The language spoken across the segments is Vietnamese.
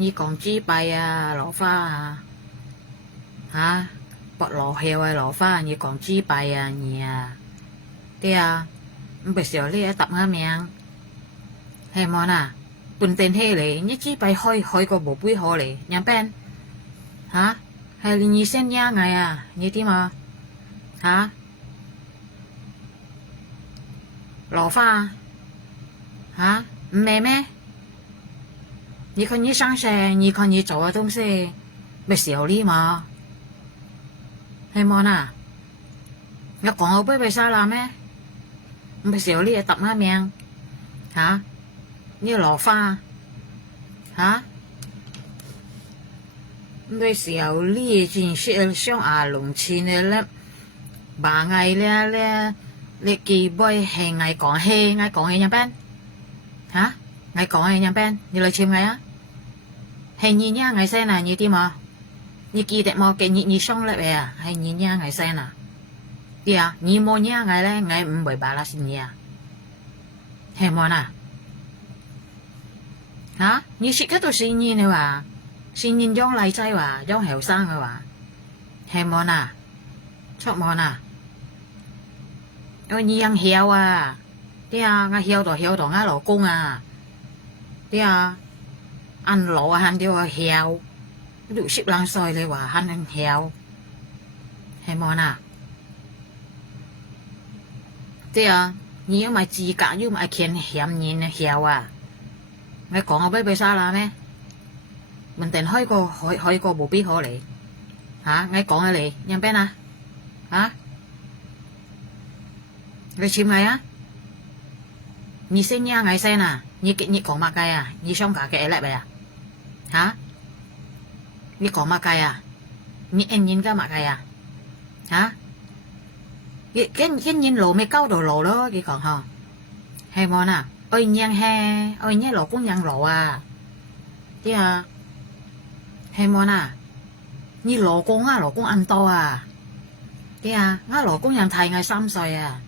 你講豬肺啊，攞花啊，嚇，拔羅hiệu啊，攞花，你講豬肺啊，你啊，啲啊，唔係時候呢一揼下名，係冇嗱，半定起嚟，你豬肺開個無杯可嚟，入邊，嚇，係你先呀嗌啊，你啲嘛，嚇，攞花，嚇，唔係咩？你看你上山，你看你做的東西，咪小力嘛？係冇嗱，我講我杯沙啦咩？咪小力揼下名，嚇？你攞花，嚇？咪小力真係上牙龍錢嘅咧，把嗌咧，你記杯係嗌講起入邊，嚇？嗌講起入邊，你嚟簽嗌啊？係你呀嗌聲啊，你啲嘛？你記得冇？嘅你上嚟未啊？係你呀嗌聲啊？啲啊，你冇呀嗌咧，嗌唔會把啦先你啊？係冇嗱？嚇？你識得到先你你話？先你裝麗仔話，裝後生嘅話，係冇嗱？出冇嗱？我你樣曉啊？啲啊，我曉到我老公啊，啲啊。ăn lộ ăn điều heo đủ ship lang soiเลยว่าăn heo hay món à thế à nhiều mà chỉ cả như mà khen hiểm nhìn heo à mày còn ở bên sao là mẹ mình tên hỏi cô bố biết họ lại hả ngay còn ở lại nhắm bên à hả cái chim này á你先呀ngày先à你講乜計啊你想搞嘅嚟啊hả你講乜計啊你anh nhìn cái乜計à hả cái nhìn lộ mấy câu đồ lộ đó cái còn hả hay món à ôi nhang he ôi nhang lộ cũng nhang lộ à thế à hay món à như lộ cũng ăn to à thế à ngã lộ cũng nhang thầy ngày 3 歲à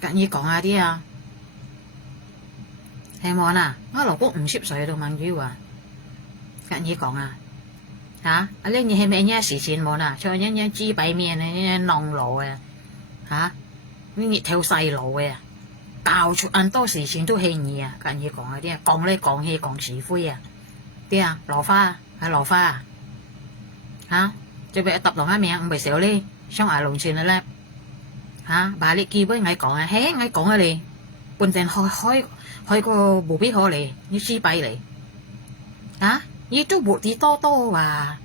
cả như講下啲啊係冇啊我老公50歲都問佢話cả như講啊嚇啊呢你係咪呢時錢冇啊做呢豬髀面呢弄路啊嚇呢條細路啊教出咁多時錢都係你啊cả như講下啲啊講嚟講去講是非啊啲啊攞花係攞花啊嚇最俾揼落下名唔係少呢雙牙龍錢咧hả bà đi kia với ngay còn ở đây bên trên hỏi có bộ biết họ này như chi bay này hả như chú bộ thì to và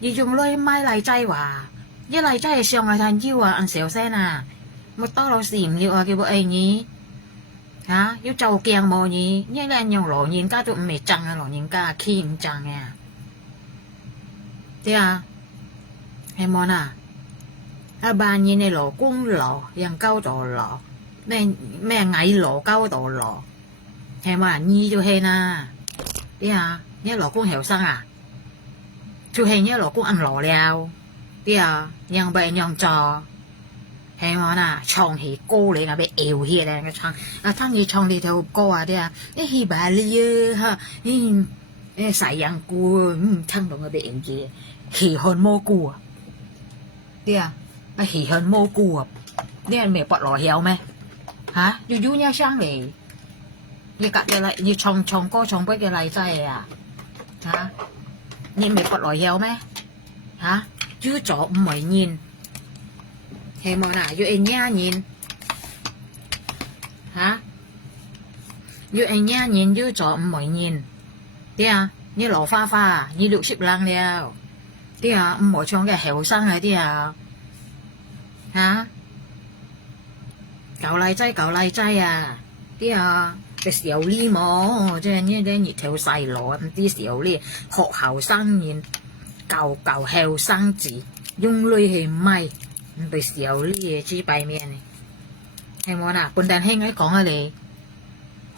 như dùng lôi mai lại chay và với lại chay xong rồi thành chiêu ăn xèo xe nè một to lo xìm liệu cái bộ ấy nhỉ hả như trâu kèn mò nhỉ như là nhung lộ nhìn cả tụi mẹ trăng lộ nhìn cả khi trăng à thế à em món à bà nhìn này lò cũng lò, yang cao độ lò, mẹ ngại lò cao độ lò, hay mà nhi cho hay na, đi à, nhớ lò cũng hiểu sang à, chú hay nhớ lò cũng ăn lò leo, đi à, yang bị nhong trò, hay mà na, chong hì cô lấy ngà bị eo hì này cái chong, thằng gì chong đi theo cô à đi à, cái hì bà li ha, xài yang cô, thằng đó ngà bị eo gì, hì hơn mô cô, đi à. Hỉ hơn mô cua nên mẹ bọt lò héo mẹ hả du nha sang để như cả cái lại như chồng có chồng với cái này chạy à hả nhìn mẹ bọt lò héo mẹ hả chứ chó mày nhìn hay mà nào như anh nha nhìn hả như anh nha nhìn chứ chó mày nhìn thế à như lò pha như được ship lang đeo thế à mỗi trong cái héo sang này thế à hả cậu lại trai à tí à cái小哩麼即係呢啲熱條細路咁啲小哩學校生言舊後生字用類係咪唔係小哩嘅豬肺面呢係冇嗱半旦兄喺講啊你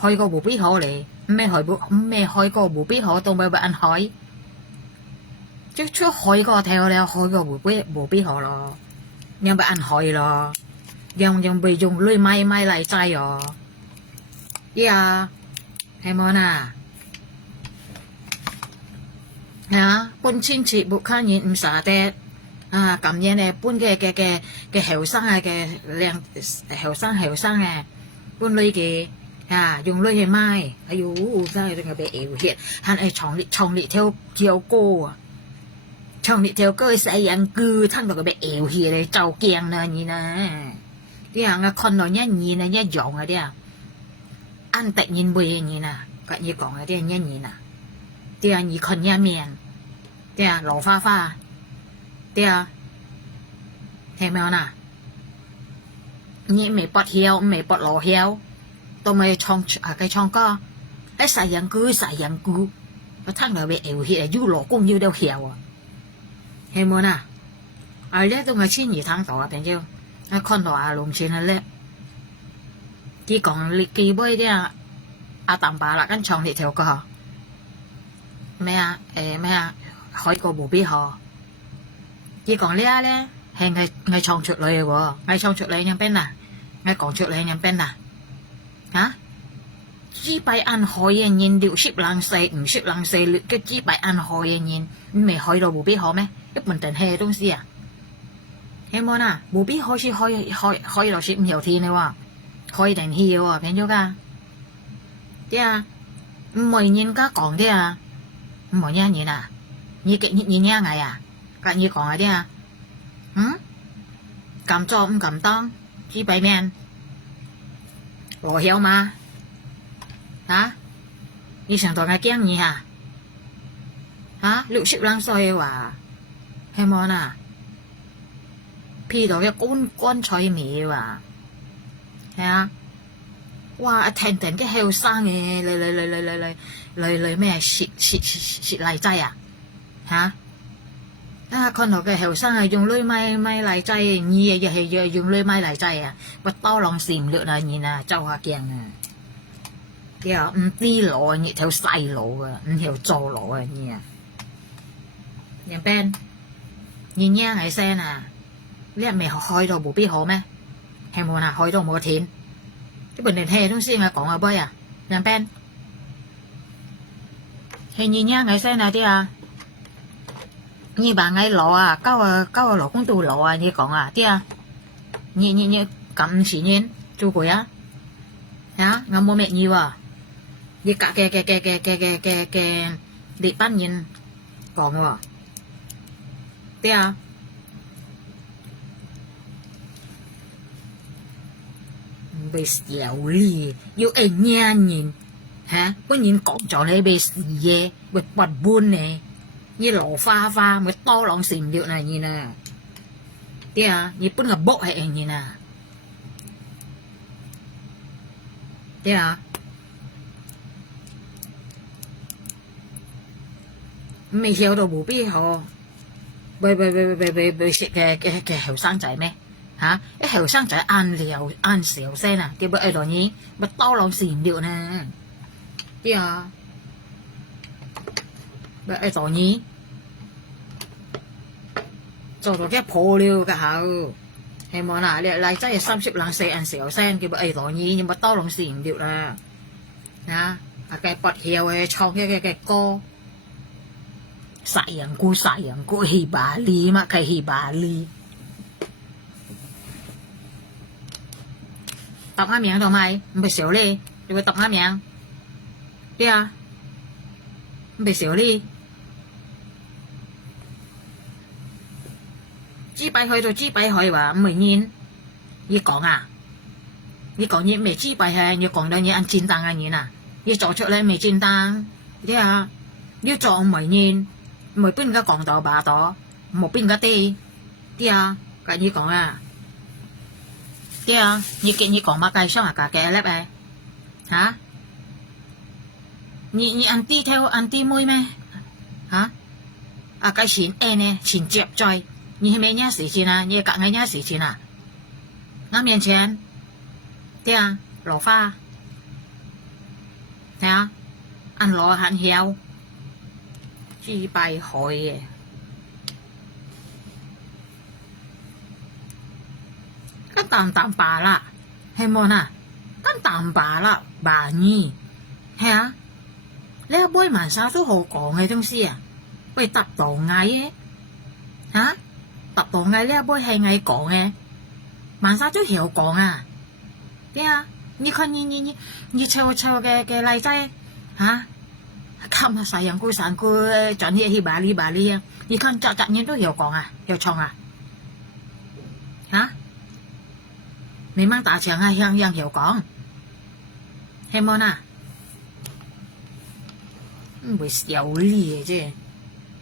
開個無必可你咩開個無必可到咪俾人開即出開個theo你開個無必可咯ยังไปอันหอยหรอยังไปdùng lướiไม้ไหลใจหรอ啲啊，係冇嗱嚇，搬遷切木卡嘢唔傻的啊，咁嘢咧搬嘅後生啊嘅靚後生嘅搬女嘅啊，用女去賣，哎呦，真係佢俾搖血，係誒床列跳歌啊！trong đi theo cơ sẽ ăn cư thằng đó bị eo hì này trâu kiêng nè nhìn nè đi hàng con nó nhá nhìn nè nhá dọn rồi đi à ăn tại nhìn bùi nhìn nè cái như còn ở đây nhá nhìn nè đi à nhìn con nhá miền đi à lỗ pha đi à thấy mèo nè nhìn mày bọt lỗ heo tôi mày trong cái trong co cái xài ăn cư cái thằng đó bị eo hì là du lỗ cũng như đâu heo à hay muốn à ở đây tôi ngồi trên nhị tháng tổ bên kia con đồ lồng trên này chỉ còn lịch kỳ bơi đi tạm bà là căn chồng thì theo cơ mẹ hỏi cô bố biết họ chỉ còn lẽ hay ngày chồng chuột lời của ngày chồng chuột lời nhầm bên nè ngày còn chuột lời nhầm bên nè hả chỉ bài ăn hỏi nhìn điều ship lăng xe cái chỉ bài ăn hỏi nhìn mày hỏi đồ bố biết họ mấy cái mình tình hè東西啊，有冇啊？冇必開始開落雪唔條天啦喎，開定氣喎，變咗㗎。啲啊，唔係人家講啲啊，唔係人啊，你嗌啊，隔你講啲啊，敢做唔敢當，只俾面，羅曉嘛，啊？你想當個驚你啊？啊？60lang歲話。係冇啊？譬如嘅乾脆味啊，係啊！哇！停嘅後生嘅嚟咩蝕泥劑啊嚇！看到嘅後生係用鋁米泥劑，你又係用鋁米泥劑啊！不多浪閃略啊，你啊，周下鏡啊！又唔知路啊，你條細路啊，唔條做路啊，你啊，人邊？nhìn nha ngày xe nè lẽ mày hỏi đồ bố biết hồ mẹ hay mùa nào hỏi đồ mùa thìn cái bình đèn hè đúng xuyên là còn ở bơi à làm pen hay nhìn nha ngày xe nè đi à như bà ngay lộ à cao lộ cũng tu lộ à như còn à đi à như cầm chỉ nhìn chú quỷ á hả ngắm mua mẹ nhiều à như cả cái đi bắt nhìn còn rồi对啊，被小利要人家人吓，嗰人講咗你被事嘢，被不搬呢，你羅花咪多浪閃了呢你呢，對啊，你搬個卜係人你呢，對啊，未曉到冇必要。被食嘅後生仔咩嚇？啲後生仔按小聲啊，叫佢愛到你咪多浪閃了呢？啲啊，咪愛到你做到嘅破了嘅後，係冇嗱？你嚟真係30lang四按小聲，叫佢愛到你，咪多浪閃了啦嚇！嘅拔曉嘅唱嘅歌。sayang ko hibali mak kay hibali tập hai miệng rồi mày bị xỉu đi đi tập hai miệng đi à bị xỉu đi chỉ bay hơi rồi chỉ bay hơi và mày nhìn như còn à như còn như mày chỉ bay hơi như còn đâu như ăn chín tăng anh nhìn à như trò chuyện lên mày chín tăng đi à như trò mày nhìn mỗi bên cái còn tàu bà tàu một bên cái tê đi à cái như còn à đi à như còn mà cái sao cả cái lép này hả như ăn ti theo ăn ti môi mẹ hả cái xin nè xin chẹp chơi như mấy nhá xỉ chín à như cả ngày nhá xỉ chín à ngắm miền chén đi à lẩu pha hả ăn lò hạn heo chỉ bài hỏi cái tạm bà lạ hay mòn à 咁淡bà啦bà nhi ha lẽ bôi mà sao số hồ còn嘅東西啊喂tập đồ ngay嘅嚇tập đồ ngay lẽ bôi係ngay講嘅mà sao都hiểu講啊啲啊你看你抽嘅例仔嚇咁啊細人姑散姑轉嘢去巴黎啊你看雜嘢都hiểu講啊hiểu唱啊嚇你掹大場啊樣hiểu講係冇啊唔會有理嘅啫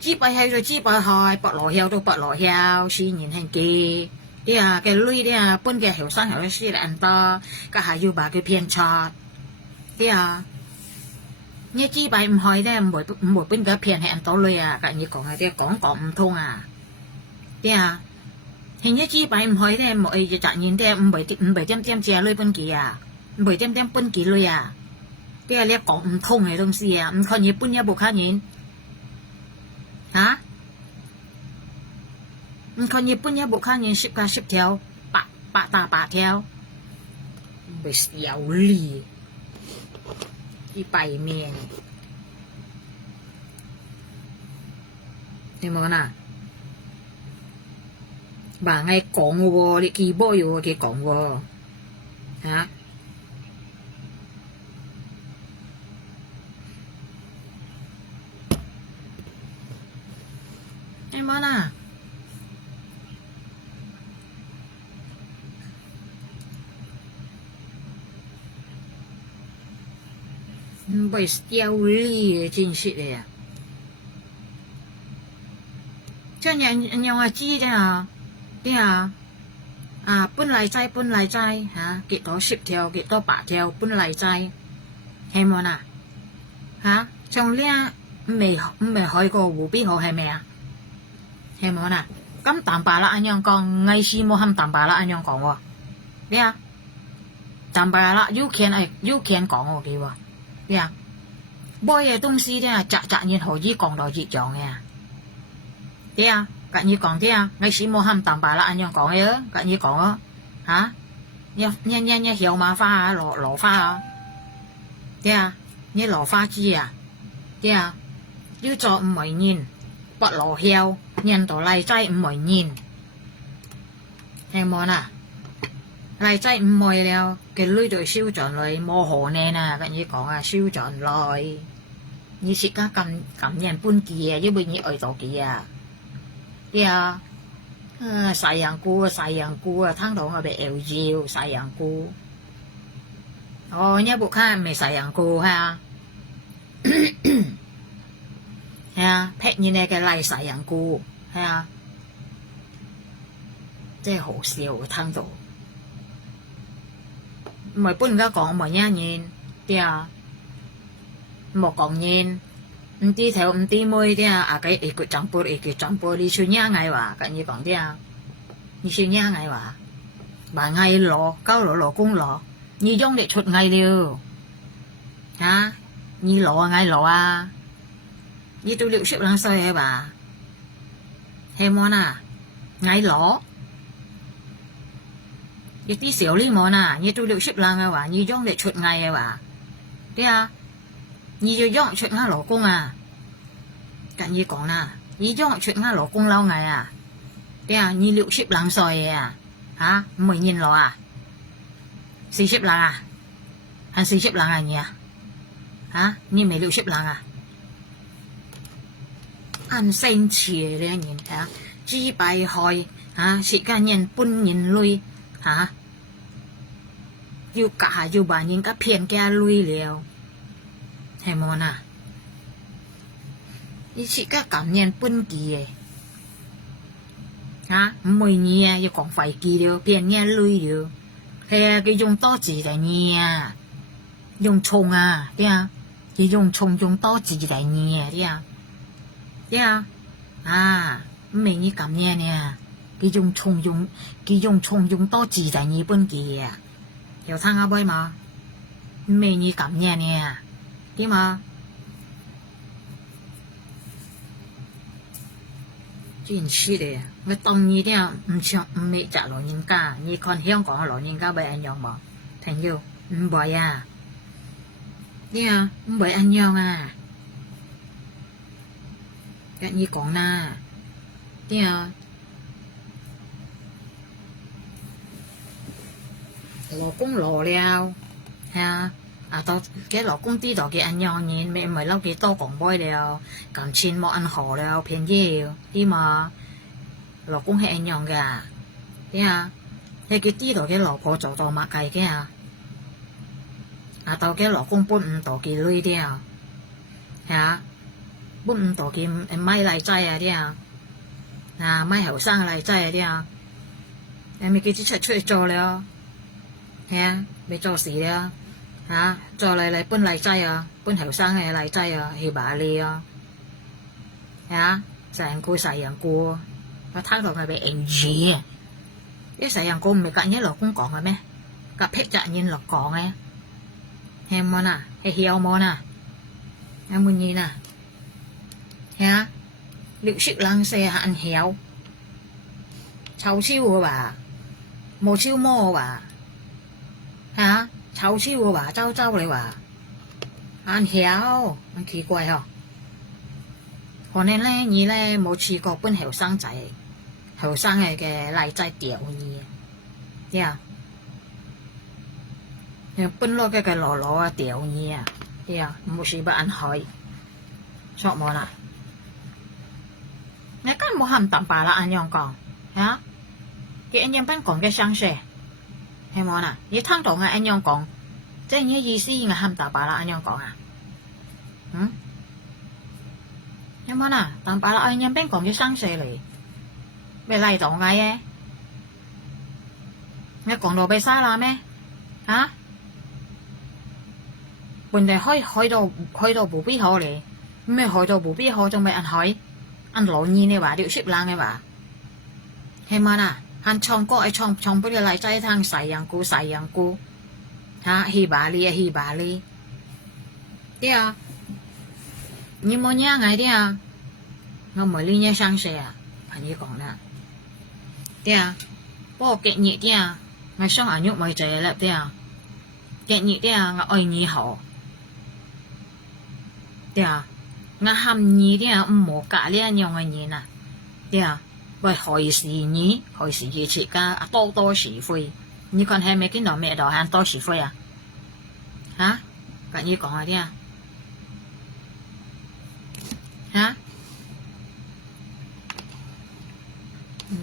只擺喺度只擺開拔羅曉都拔羅曉4年輕嘅啲啊嘅女啲啊搬嘅後生後生嚟多個係要把佢騙錯啲啊你只擺唔開咧唔會搬個騙係多女啊咁你講啊啲講唔通啊啲啊hình như chỉ bài hỏi thế mọi giờ chẳng nhìn thế唔係點借女搬幾啊唔係點搬幾女啊啲係你講唔通嘅東西啊唔可以搬一部卡人嚇唔可以搬一部卡人10條8條唔係有理啲擺面你冇啊bà ngay講喎，你記波要佢講喎，嚇？你冇啦？唔係有理嘅真係嘅，即係人話知啫啊！啲啊搬嚟齋嚇幾多10條幾多8條搬嚟齋係冇啊嚇從呢未開過湖邊河係咪啊係冇啊咁淡白啦anh樣講ngay時冇冚淡白啦anh樣講喎啲啊淡白啦要講講喎幾喎啲啊波嘅東西咧雜然可以講到熱樣嘅啲啊các你講啲啊，ngay時冇冚淡白啦，anh樣講嘅啊，các你講啊，嚇，你曉馬花啊，羅花啊，啲啊，你羅花枝啊，啲啊，要做唔為nhiên，不羅曉，人到嚟齋唔為nhiên，係冇啦，嚟齋唔為了，嘅女就燒盡嚟，冇可能啊，các你講啊，燒盡嚟，你食家咁人搬機啊，因為你愛做機啊。啲啊，細人菇啊，聽到我哋搖搖細人菇。哦，一部卡咪細人菇係啊，劈你呢嘅嚟細人菇係啊，真係好笑聽到。唔係搬家講唔係一年啲啊，冇講嘢。唔知頭唔知妹啲啊，cái ikut campur đi suy nhá ngày話，咁你講啲啊，你suy nhá ngày話，bà ngày lọ câu lọ cung lọ，你用力出ngày了，嚇，你lọ ngày lọ啊，你做60兩歲係吧？係冇啊，ngày lọ，一啲小呢冇啊，你做60兩嘅話，你用力出ngày嘅話，啲啊。你就用出我老公啊，跟你講啦，你用出我老公lâu ngày啊，啲啊，你60兩歲啊，嚇，10年咯啊，40兩啊，係40兩啊你啊，嚇，你未60兩啊，按生氣呢人嚇，只擺開嚇，時間人半年累嚇，要假要扮人家騙家累了。係冇啊！你似家咁樣搬機嘅嚇，唔會你啊要講飛機了，變嘢累了。係啊，佢用多字嚟你啊，用蟲啊啲啊，佢用蟲用多字嚟你啊啲啊，啲啊啊唔係你咁樣呢，佢用蟲用多字嚟你搬機啊，有聽下杯嘛？唔係你咁樣呢。啲嘛，真係嘅，我當然啲唔未擇老人家，你看香港嘅老人家俾人樣冇，朋友。唔會啊，啲啊唔會安樣啊，跟你講啦，啲啊，老公老了，係啊。到cái老公知道cái anh nhon nhìn mẹ mày lâu cái to còn bôi了cảm chín mà ăn hổ了phiền gì đi mà老公係anh nhon噶啲啊係佢知道cái老婆做到乜計嘅到cái老公搬唔到佢女啲搬唔到佢買嚟仔啲買後生嚟仔啲咪佢出去做了未做事了做嚟搬嚟仔搬後生嘅嚟仔去把你細人姑細人姑我睇到佢被應住啲細人姑唔係隔日老公講嘅咩隔劈責任落講嘅係冇啊係曉冇啊有冇nhìn à liệu sự lăng xe ăn héo cháu chiêu bà một chiêu mô bà cháu chiêu bà cháu cháu lại bà ăn héo ăn kỳ quái hả còn nên là như là một chỉ có bên hậu sang仔後生嘅嚟仔屌你搬落嘅羅羅屌你冇事不ăn hỏi chọn món ngay cả một hầm tạm bà là anh nhong còn cái anh nhong bán còn cái sang xe hay món như thang tổ ngay anh nhong còn thế như gì xí ngay hầm tạm bà là anh nhong còn nhưng mà tạm bà là anh nhong bán còn cái sang xe này被嚟到嗌嘅，你講到被沙啦咩？本地開到冇必可嚟，咩開到冇必可仲未ăn海，ăn老nhiên嘅話，要食冷嘅話，係咪hành trong có ai trong bây giờ lại trái thang xài yang cu, hi bà li, đi nhưng mà nhá ngày đi ngồi mới đi nhá sang xe phải như còn đi bố kẹt nhị đi ngày sau ở nhục mày chạy lại đi kẹt nhị đi ngồi ơi nhị hậu đi ngã hầm nhị đi một cả liền nhau ngày nhị đi bởi hỏi gì chị ca to sĩ phi như con hay mấy cái nọ mẹ đỏ ăn to sĩ phi cả như còn đi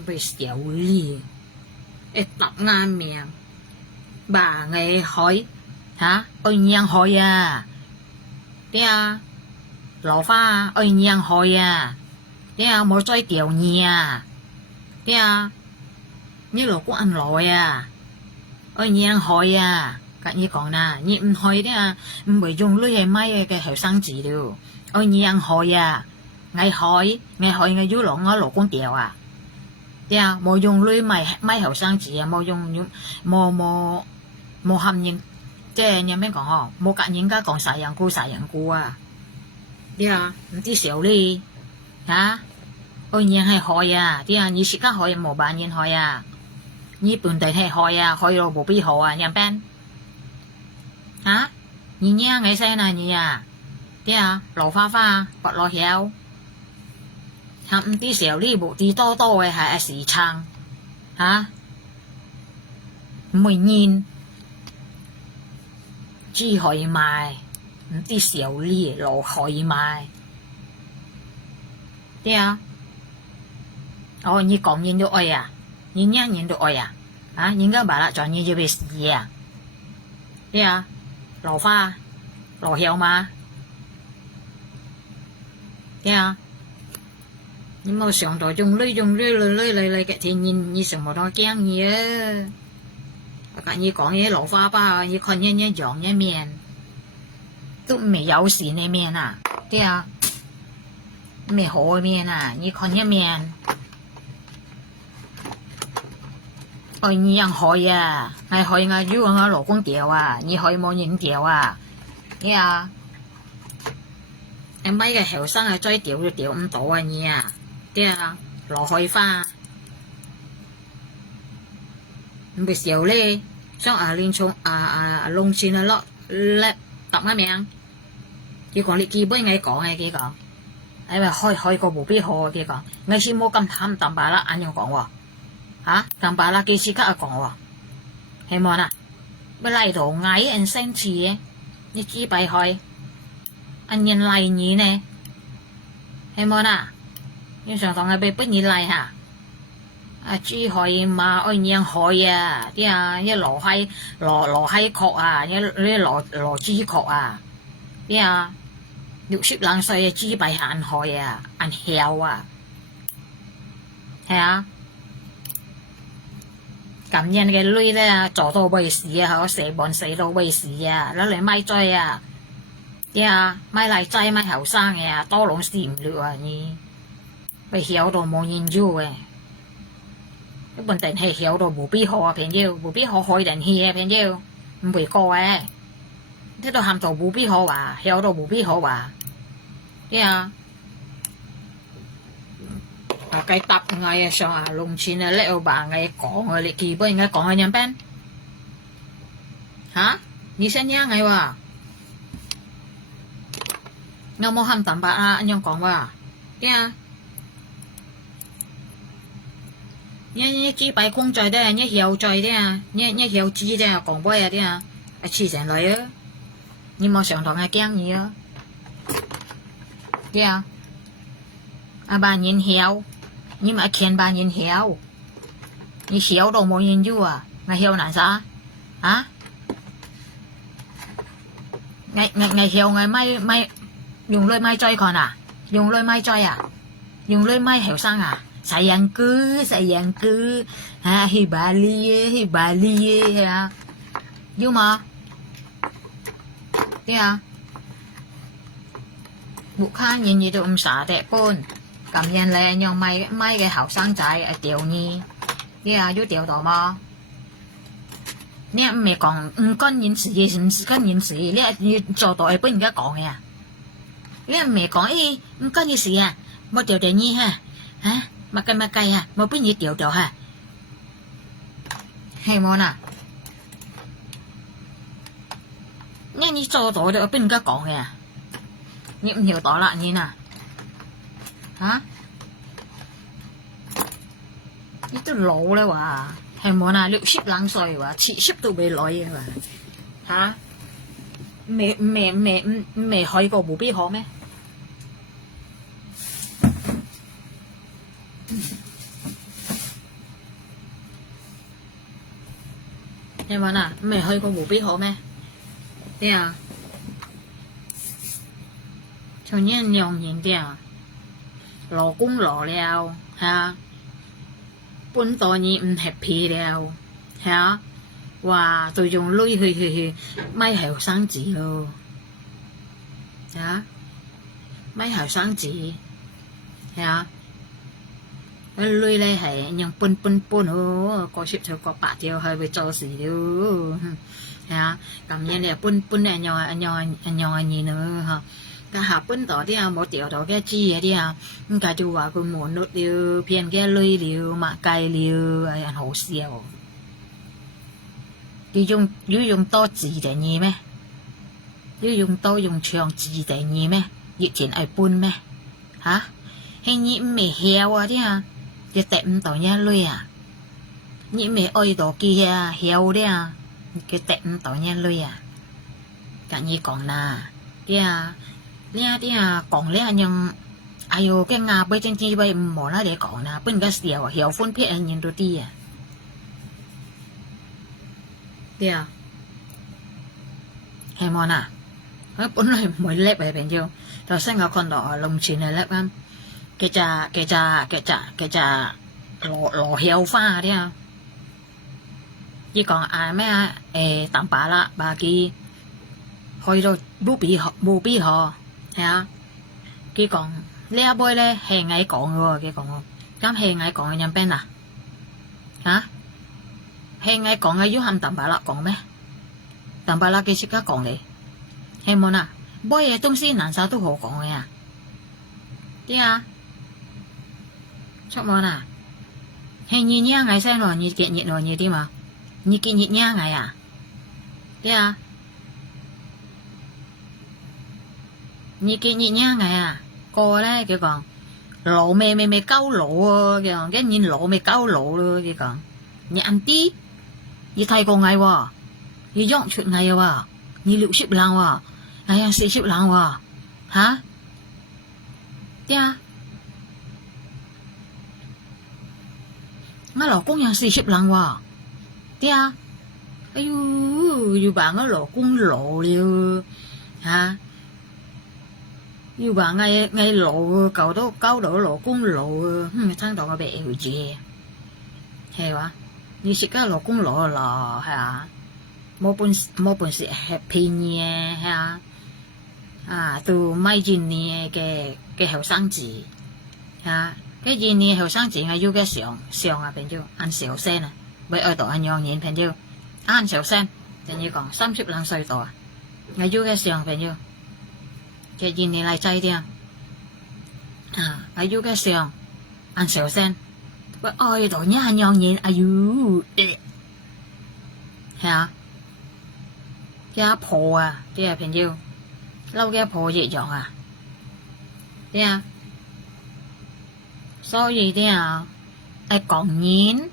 bị xéo lì tập ngang miệng bà nghe hỏi ơi nhang hỏi đi lão pha ơi nhang hỏi đi mỗi trái kiểu nhì đi như là cũng ăn lòi ơi nhang hỏi cả như còn nhịn hỏi đi bởi dùng lưỡi hay may cái hậu sang chỉ được ơi nhang hỏi ngày dưới lỗ ngó lỗ con tiểu冇用鐳咪後生字冇用冇含認即係有咩講冇夾人家講殺人菇唔知少呢我認係害你時間害冇辦認害你本地係害到冇必好人邊你ngay聲你老花拔落曉唔知時候呢部啲多嘅係時撐唔會nhìn知可以賣唔知時候呢路可以賣啲你講人都愛你娘人都愛人家把啦轉你就被死啲老花老曉嘛啲你冇想到用鐳嚟嘅天nhiên你什麼都驚你cả như講嘢老花吧你看人家樣一面都未有事呢面啲未好面你看一面你樣害係害我如果我老公掉你害冇人掉啲咪嘅後生追掉都掉唔到你啲落去花唔係時候咧 xong lên chung lông chín là lọ lẹ tập ngay miệng chỉ còn lịch kỳ bơi ngay có ngay kia có ai mà hơi có bù biết hồ kia có ngay khi mua cầm tham tầm bà là anh用講喎嚇tầm bà là幾時間講喎係冇啊不嚟到嗌人生字嘅你幾幣去anh nhìn lại nhỉ nè hay món à nhưng sản phẩm bị bất nhị lại hả chỉ hỏi mà ôi nhiên hỏi đi như lò hay khọ như lò chi khọ đi lúc ship lang xoay chỉ bài hạn hỏi anh heo hả cảm nhận cái lưỡi đó chỗ đâu bị xì họ sẽ bọn sẽ đâu bị xì nó lại mai chơi đi mai lại chơi mai hậu sang to lòng xìm lửa nhỉ bị hiểu đồ mồ nhìn vô cái vấn đề hay hiểu đồ bù bí họ bù bí họ hỏi đến hìa phèn nhiêu bị co thế đồ hàm đồ bù bí họ hiểu đồ bù bí họ đi cái tập ngày sao lùng chín là lẽ bà ngày có người lại kỳ bên ngày có người nhắm bên hả như thế nhá ngày wa nó mua hầm tầm bà anh nhung còn wa kia nhớ chỉ bài công trời đấy nhớ hiểu trời đấy nhớ hiểu chỉ đấy còn bơi đấy chỉ dành lại á nhưng mà sẵn thằng ngày kén gì á kia bà nhìn hiểu nhưng mà khen bà nhìn hiểu như hiểu đâu mà nhìn vô ngày hiểu là sao hả ngày hiểu ngày mai dùng lưỡi mai chơi còn dùng lưỡi mai chơi dùng lưỡi mai hiểu sang sayang cứ hi bà li ha nhưng mà thế bụng khá nhìn như tụi xả đẹp con cảm nhận là nhưng mai cái hậu sang trái tiểu nhi thế vô tiểu đó mà nè mẹ còn con nhìn gì con nhìn gì nè cho tụi bên cái còn nè mẹ còn con như gì một tiểu đệ nhi hả mà cây một bên như tiểu tiểu hay món nghe như cho tụi ở bên cái còn nhiệm hiểu tỏ lại như nào hả như tôi lộ đấy hay món liệu ship lăng xoay chị ship tụi bề lòi hả mẹ hỏi có bố biết họ mấy hay món mẹ hỏi có bố biết họ mấy thế cho nhiên nhong nhìn thế lò cũng lò leo ha bún tỏi nhị happy leo ha và tôi dùng lưỡi hơi mấy hậu sáng chỉ rồi hả mấy hậu sáng chỉ hả cái lưỡi này hay nhong bún có ship theo có bát theo hơi bị cho xì đâu hả cảm nhận này bún này nhỏ nhìn nữa ha cái hộp bún tỏi đi một tiểu đó cái chi đi cái chúว่าคุณหมูนุดเดียวเพียงแค่ลุยเดียวมาไกลเดียวอัน好笑要用多字定義咩要用多用長字定義咩熱情愛搬咩嚇係你唔係曉啲你得唔到一類你唔係愛到機曉啲佢得唔到一類咁你講啦啲啲講咧ยัง哎呦cái ngà bây chân chi bây mỏ nó để講nè bên cái xìu hiểu phun phía anh nhìn đôi đi đi hay món nó bốn này mới lép về bên chưa rồi sang ngọc con đỏ lồng chín này lép em cái trà lò heo pha đi chỉ còn ai mấy tạm bả là bà kia hồi rồi bố bí họ hả kia còn lẽ bôi lẽ hè ngày còn rồi kia còn cám hè ngày còn nhầm bên hả hè ngày còn ngay dưới hầm tạm bả là còn mấy tạm bả là cái gì cả còn đấy hè món bôi东西难少都好講嘅啲出門hè như ngày xem rồi như kiện nhiệt rồi như đi mà 你見熱nha ngày à thế à你見熱nha ngày à cô đấy kêu còn lộ mê câu lộ kêu cái nhìn lộ mê câu lộ luôn kêu còn nhà anh tí như thầy cô ngày wà như dọn chuyện ngày wà như liệu ship lang wà ngày anh sẽ ship lang wà hả thế à ngã lò cũng nhà sẽ ship lang wà thế à bạn nó lò cũng lộ liu hả bạn ngay lộ cầu đó câu đổ lộ cũng lộ thằng đó bị hiểu gì hay quá你食家老公攞咯，係啊，冇本事 happy 呢，係啊，到咪今年嘅後生子，啊，嘅今年後生子我要嘅上啊，朋友按小聲啊，為愛到按樣嘢朋友，按小聲，朋友講32歲度啊，我要嘅上朋友，嘅今年嚟制啲啊，我要嘅上按小聲。喂，愛到呢樣嘢，哎呦，係啊，啲阿婆啊，啲啊朋友，嬲嘅阿婆熱樣啊，啲啊，所以啲啊，講言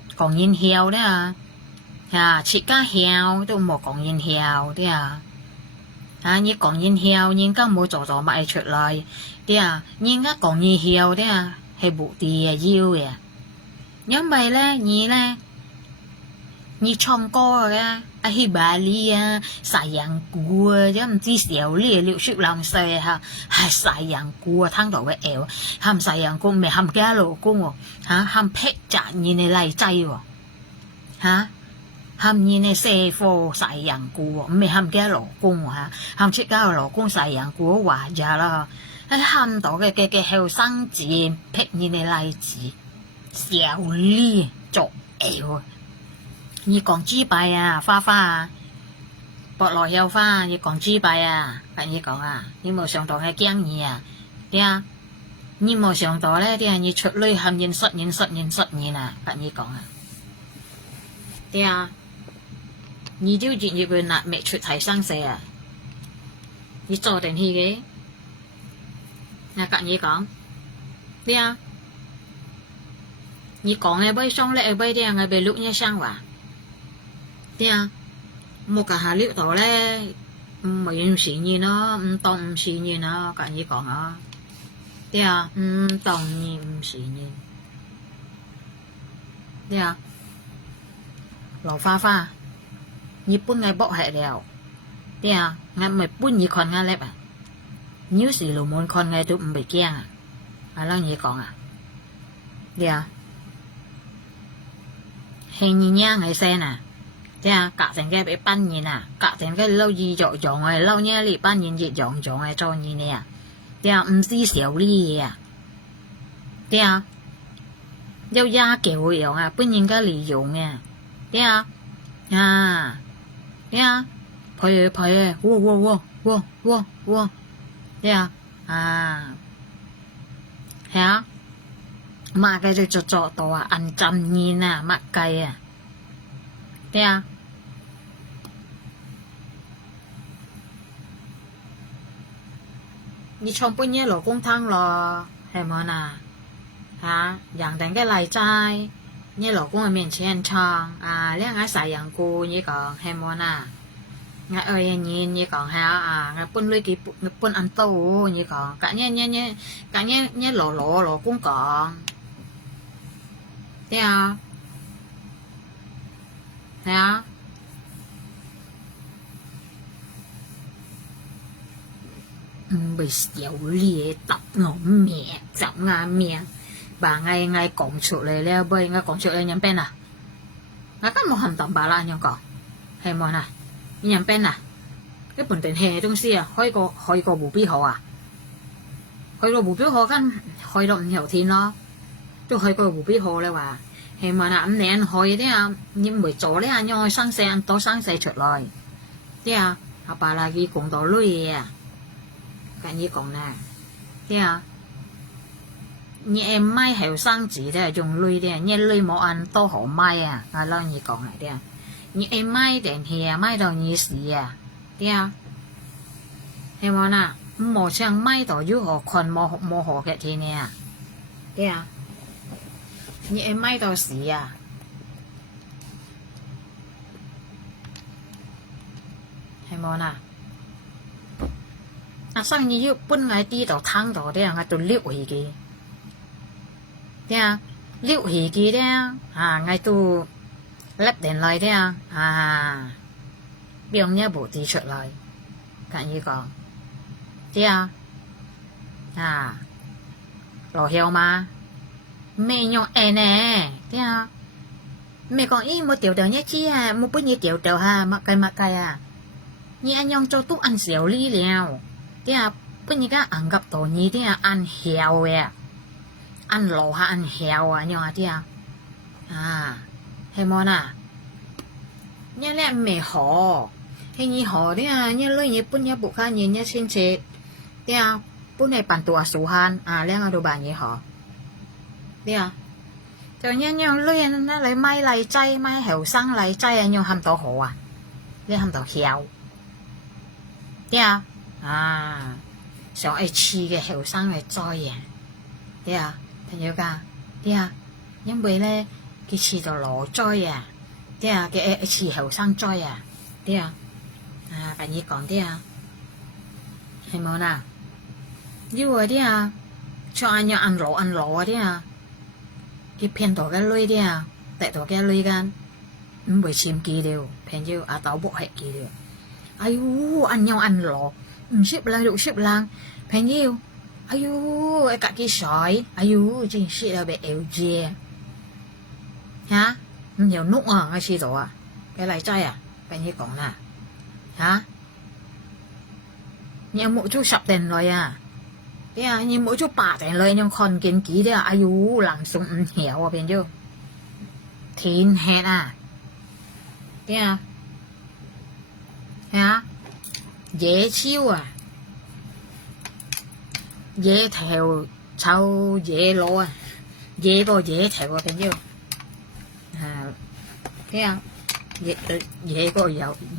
曉啲啊，切家曉都冇講言曉啲啊，你講言曉，人家冇做乜出嚟，啲啊，人家講言曉啲啊，係目的啊要嘅。因為咧，你唱歌嘅喺巴黎啊，晒人鼓啊，都唔知小呢60歲嚇，係晒人鼓啊，聽到嘅搖，喊晒人鼓咪喊家老公喎，喊劈扎人哋嚟劑喎，喊人哋卸貨晒人鼓喎，咪喊家老公喎，喊出家老公晒人鼓話咋啦，喊到嘅後生子劈人哋嚟子。小呢做妖，你講豬幣啊，花啊，博羅有花，你講豬幣啊，跟你講啊，你冇上到係驚你啊，啲啊，你冇上到咧，啲啊，你出嚟含人實現啊，跟你講啊，啲啊，你就專業嘅未出題生死啊，你做定戲嘅，嗱跟你講，啲啊。你講嘅杯xong lại杯đi ngay về lúc nha sang và đi một cả hà liệu đó咧mấy xí như nó tông xí như nó cả như còn nó đi tông như xí như đi lò pha như bún ngay bọ hệ đèo đi ngay mày bún như con ngay lép nếu xí lù muốn con ngay tụi bị kiêng là như còn đi hình như nha ngày xe nè thế cả thành cái bị ban nhìn cả thành cái lâu gì dọn rồi lâu nha lì ban nhìn gì dọn rồi cho như nè thế không xí xỉu đi thế giao gia kiểu dọn bên nhìn cái lì dọn nè thế thế phải wow thế thế mà cái rồi cho to ăn chăm nhìn mắc cây thế你唱半夜老公湯咯，係咪啊？人哋嘅嚟齋，你老公嘅面前唱你嗌晒人故，你講係咪啊？嗌愛人你講係嗌搬女幾搬ăn tô，你講，cả nhé老公講。thế thế bị xéo lìa tập ngõ mẹ giọng mẹ bà ngay cổng chỗ này leo bơi ngay cổng chỗ này nhắm pen ngay các một hành động bà la nhung cỏ hay mòn nhắm pen cái bẩn tiền hè trong xe hơi có bù bí họ hơi có bù bí họ kan hơi động hiểu thì nó tôi hơi có bù bí họ đây mà hay mà anh này anh hơi đấy nhưng buổi chỗ đấy anh nhoi sáng xe anh tối sáng xe trượt lời thế bà là ghi cũng đó lui cái như còn nè thế như em mai hậu sang chỉ để dùng lui đi như lui mỏ ăn tô hổ mai lo như còn này đi 你爱买电器买到你死啊，对啊，系冇啦，冇想买到如何看冇好嘅天呢，对啊，你爱买到死啊，系冇啦。啊，生意要搬喺啲度攤度啲啊，度溜起嘅，啲啊，溜起嘅啲啊，喺度甩電來啲啊，變一部地出來，跟住講，啲羅曉嘛，咩用呢？啲啊，咩講咦，冇調到一支啊，冇搬嘢調到哈，乜計啊，你anh用做都ăn xỉu lý liao. Thế à, bây giờ ăn gặp tổ nhí thế à, ăn heo à, ăn lẩu ha ăn heo à, nhưng mà thế à, hay món à, nhớ lại mẹ họ, hay nhí họ thế à, nhớ lời nhí bây giờ bụng khá nhí nhớ xin chế, thế à, bữa này bàn tùa số han, lẽ là đồ bà nhí họ, thế à, cho nhớ lời nó lấy mai lấy chay, mai heo sang lấy chay, nhưng hầm tổ hổ à, thế hầm tổ heo, thế à,想愛吃嘅後生嘅災啊，啲啊朋友㗎，啲啊，因為咧佢吃到羅災啊，啲啊佢愛吃後生災啊，啲啊，朋友講啲啊，係冇啦，因為啲啊，cho anh nhau ăn lỗ啲啊，佢騙到嘅女啲啊，得到嘅女間唔會簽記了，朋友倒不係記了，哎呦，anh nhau ăn lỗ。ship lang được ship lang phải nhiêu ayu cả cái sỏi ayu chính sự là bị eo dè hả nhiều nút ngay xí tổ à cái này trai à phải như còn nè hả nhiều mỗi chú sập đèn rồi à thế à nhiều mỗi chú bạc đèn rồi nhưng còn kiến kỹ đấy à ayu lằng súng hiểu à bên chưa thìn hẹn à thế à hả dễ chiêu à dễ theo sau dễ lộ à dễ có dễ theo à phải chưa thấy không dễ có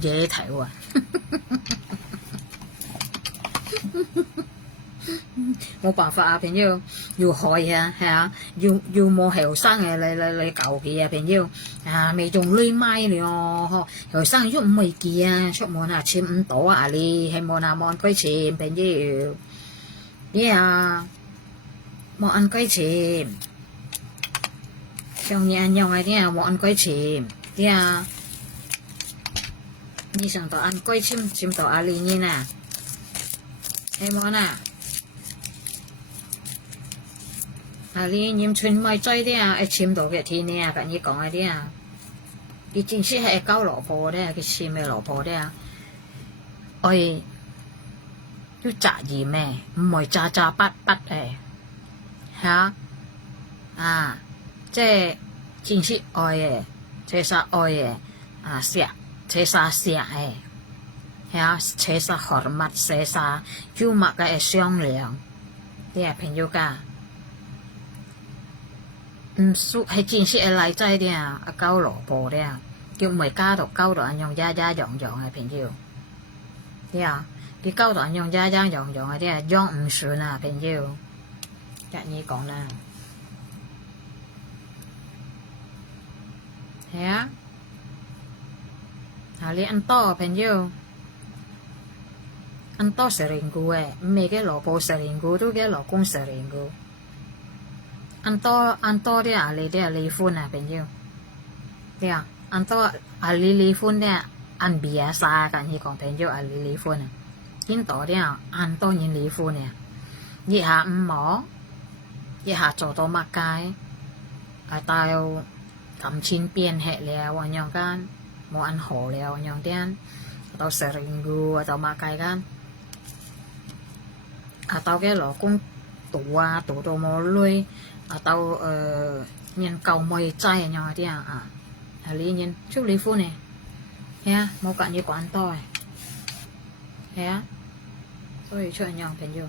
dễ theo à冇辦法啊，朋友要害啊，係啊，要冇後生嘅你舊嘅啊，朋友未仲累買了，後生喐唔會記啊，出門簽唔到啊，你係冇按規簽，朋友，啲冇按規簽，像你按用嘅啲冇按規簽，啲你想到按規簽到你呢呐，係冇呐。你nhiệm chuyện mai chơi đấy ai chim đồ cái thì nè bạn như講啲cái chính sĩ係交老婆đấy cái chim嘅老婆đấy ơi要責任咩唔係詐不嚇即係chính sĩ愛嘅即係愛嘅錫即係錫嘅即係hormat即係幽默嘅商量啲朋友㗎唔熟係正式嘅禮制啲交蘿蔔啲叫唔係加到交到人用樣嘅朋友啲佢交到人用樣嘅啲樣唔算啊朋友日語講啦係你ăn to朋友ăn to selingkuh唔係嘅蘿蔔selingkuh都嘅老公selingkuh ăn to đấy lấy đấy lấy phun朋友對ăn to lấy phun đấy ăn bia sa cả như còn朋友lấy phun kiến to đấy ăn to nhìn lấy phun nè vậy hạ mỏ vậy hạ cho to mặc cái tao cầm chín biển hệ leo anh nhong gan mau ăn hổ leo anh nhong đen tao selingkuh tao mặc cái gan tao cái lò cũng tủ đồ mò lui tao nhìn cầu mồi chay nhỏ đi lý nhìn chút lý phu này ha một cạn như quán to này ha rồi cho nhỏ phải nhiều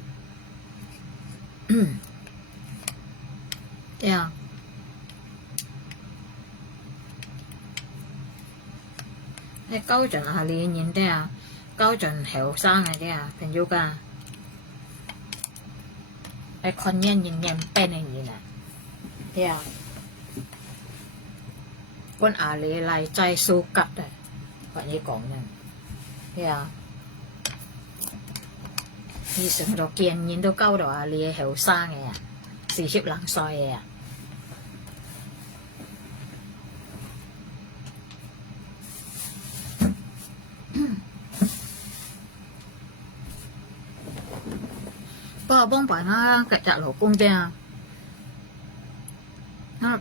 你高盡下你nhìn啲啊，高盡後生嘅啲啊，朋友㗎，你คนnhìn nhìn nhìn bên này nhìn à,啲啊，con你嚟ใจสู้กัด啊，話你講嘅，啲啊，你成日見nhìn到高到你後生嘅啊，40歲嘅啊。có bông phải nó cậy trả lỗ công thế à nó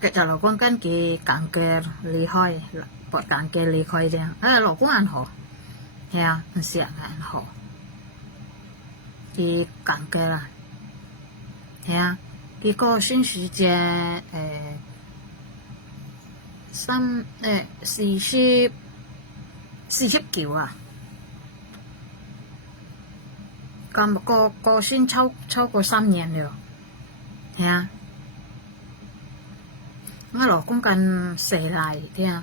cậy trả lỗ công cái kỳ cạn kề lì khơi bỏ cạn kề lì khơi thế à lỗ công ăn hổ thế à ăn xịn ăn hổ kỳ cạn kề là thế à kỳ có sinh時間40啊咁個先超過3年了，係啊！我老公跟4嚟啲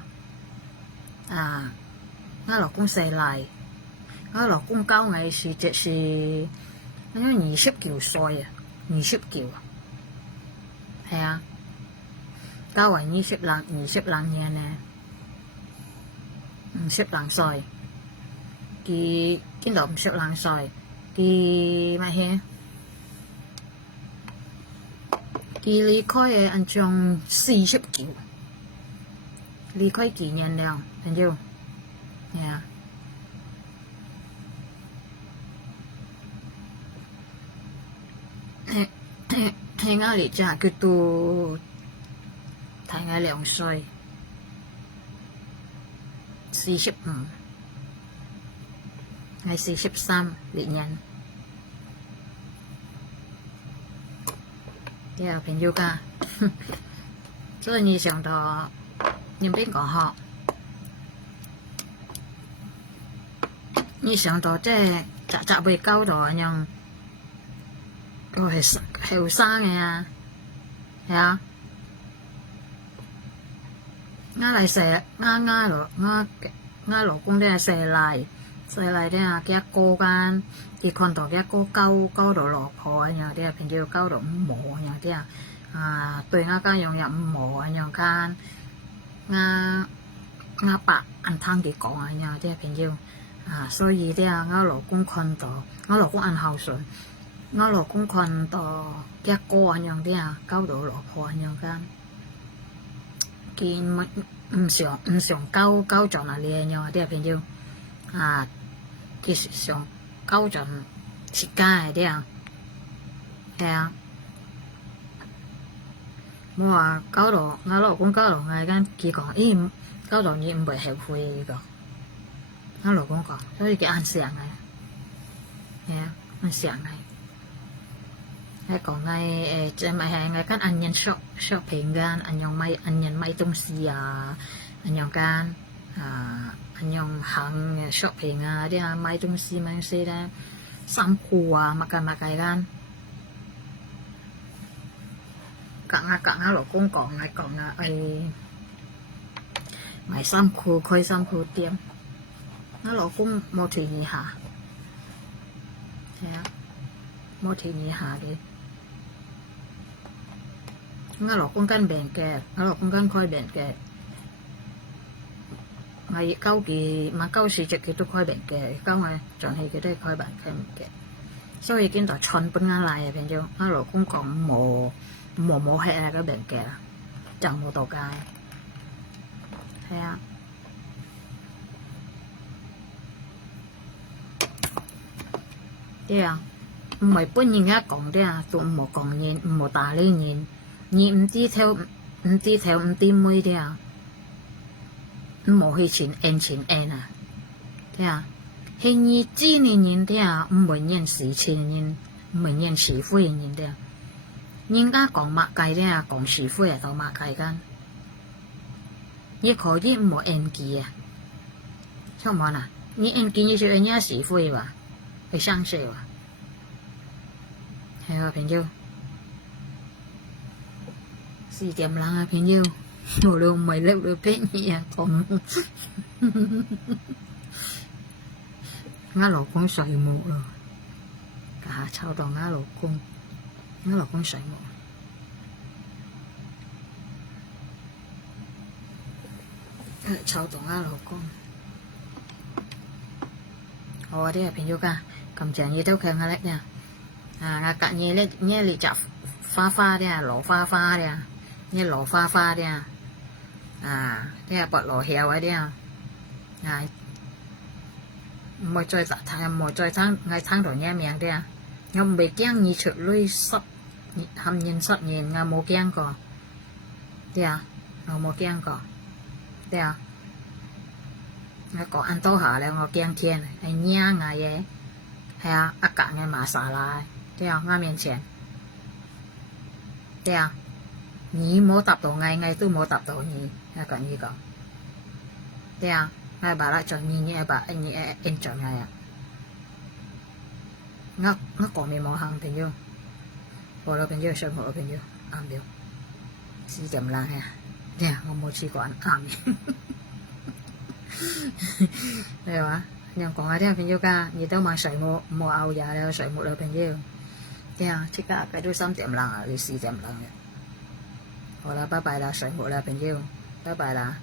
我老公4嚟，我老公高我是29歲啊，29啊，係啊，高我20年呢，20歲，佢見到20歲。佢乜嘢？佢離開安裝49，離開幾年了，朋友，係啊。喺我嚟咋，佢都大我2歲，45。ngày 43 bị nhận yeah, 朋友㗎所以你想到你邊個學你想到即係集會高度樣都係後生嘅啊係啊我嚟寫我老公都係寫嚟細嚟啲啊，幾個間，幾看到幾個高到老婆樣啲啊，平時高到5模樣啲對我家用入5模樣間，我爸按湯佢講樣啲啊，平時所以啲我老公看到，我老公按孝順，我老公看到幾個樣啲高到老婆樣間，佢唔想高咗那啲樣啲啊，平時佢想高盡時間啲啊，係啊，我話高到我老公高到我間佢講，咦高到你唔會後悔個，我老公講，所以佢按成嘅，係啊，按成嘅，係講嘅即係咪係嘅間按人 shopping 間按人買東西啊，按人間anh用行 shopping 啲買東西買些咧衫褲乜計間，夾老公講買衫褲開衫褲店，我老公冇提議下，係啊，冇提議下嘅，我老公跟病嘅，我老公跟開病嘅。ngày câu kỳ mà câu sự trực kỳ tôi coi bệnh kề câu ngày chọn thì cái đây coi bệnh kề sau khi kiến tỏ chọn bên ngang lại bên châu nó rồi cũng còn mổ hệ là cái bệnh kề chẳng một tổ cài thấy à yeah mày bữa nhìn á còn đấy tụi một còn nhìn một tà lên nhìn唔知妹啲冇去錢 N 啊，睇下，係你知你人啲唔會認事情人，唔會認是非人啲人家講乜計啲講是非到乜計間，亦可以唔冇 N 記什麼呢？你 N 記你就人家是非吧，會相識吧，係朋友4點啦，朋友。我都唔係叻到邊嘢講。Ngã老公水母咯，假臭到ngã老公，ngã老公水母。臭到ngã老公。我啲朋友噶，咁正嘢都強下叻呀！啊，隔嘢咧，呢你摘花花啲啊，攞花花啲啊，呢攞花花啲啊，啊，啲拔攞曉嗰啲啊，啊，唔再睇，唔再睇，ngay tháng rồi nghe miệng đi à, ngâm bị kén như chữ lưới sắt, hầm nhìn sắt nhìn ngay mua kén cò, đi à, ngồi mua kén cò, đi à, ngay có ăn tô hả là ngồi kén chiên, anh nhá ngay vậy, hay à, cả ngay mà xả lại, đi à, ngay miệng chén, đi à, nhí mua tập đồ ngay ngay tôi mua tập đồ nhí, ngay cả nhí cò, đi à, ngay bà lại cho nhí nhé bà anh nhí anh cho ngay à. Nó còn mấy món hàng bình dương, bỏ ra bình dương sơn hộ bình dương, ăn được, chỉ chậm lại ha, nè, ngon một chỉ còn ăn, đây hả, nhưng còn ai đấy bình dương ca, gì đâu mà sợi mùa áo già đâu sợi mùa đâu bình dương, nè, chỉ cả cái đôi xăm chậm lại, đi xì chậm lại, bỏ ra bye bye là sợi mùa là bình dương, bye bye là